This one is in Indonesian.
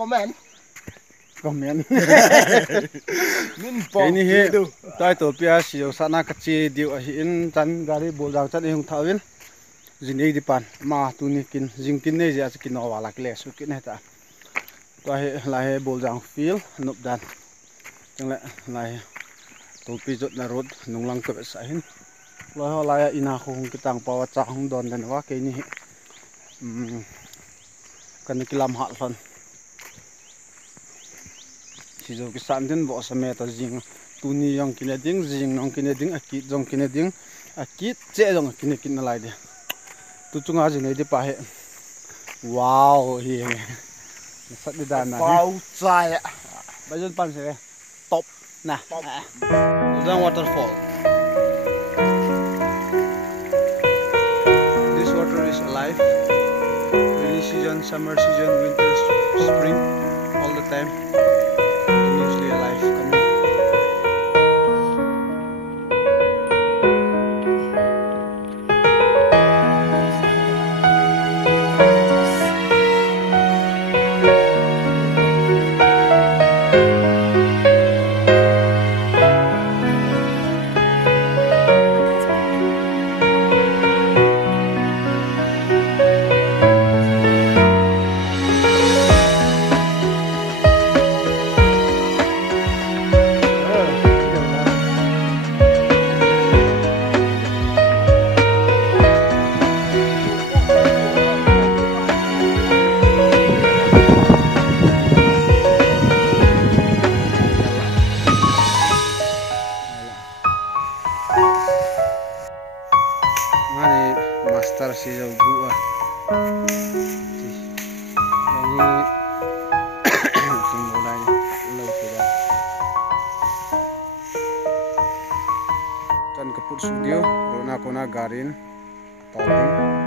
comment. Ini he tai to pia siu sana kachi diu hi in chan gari bol jang chan hung thawin jinei di pan ma tuni kin jingkin nei ja kin wala kle su kin heta to he la he bol jang feel nup dan chang la he to pi jot na road nunglang ko sa hin lo ho la ya ina khung kitang pawa cha hung don den wa ke ni kan kilam hal thon si jo ki san den bo sa me ta jing tuni yang kine ding jing nong kine ding akit jong kine ding akit che jong kine kin na lai de tu chunga jinei di pa he wow hi sat di dan na Wow chai. ba jon pan se top na dan waterfall. This water is alive. Rainy season, summer season, winter, spring, all the time. Continuously alive. Coming. Master si jauh gua, ini simulai laut sudah. Kan keput studio, rona kona garin, tolong.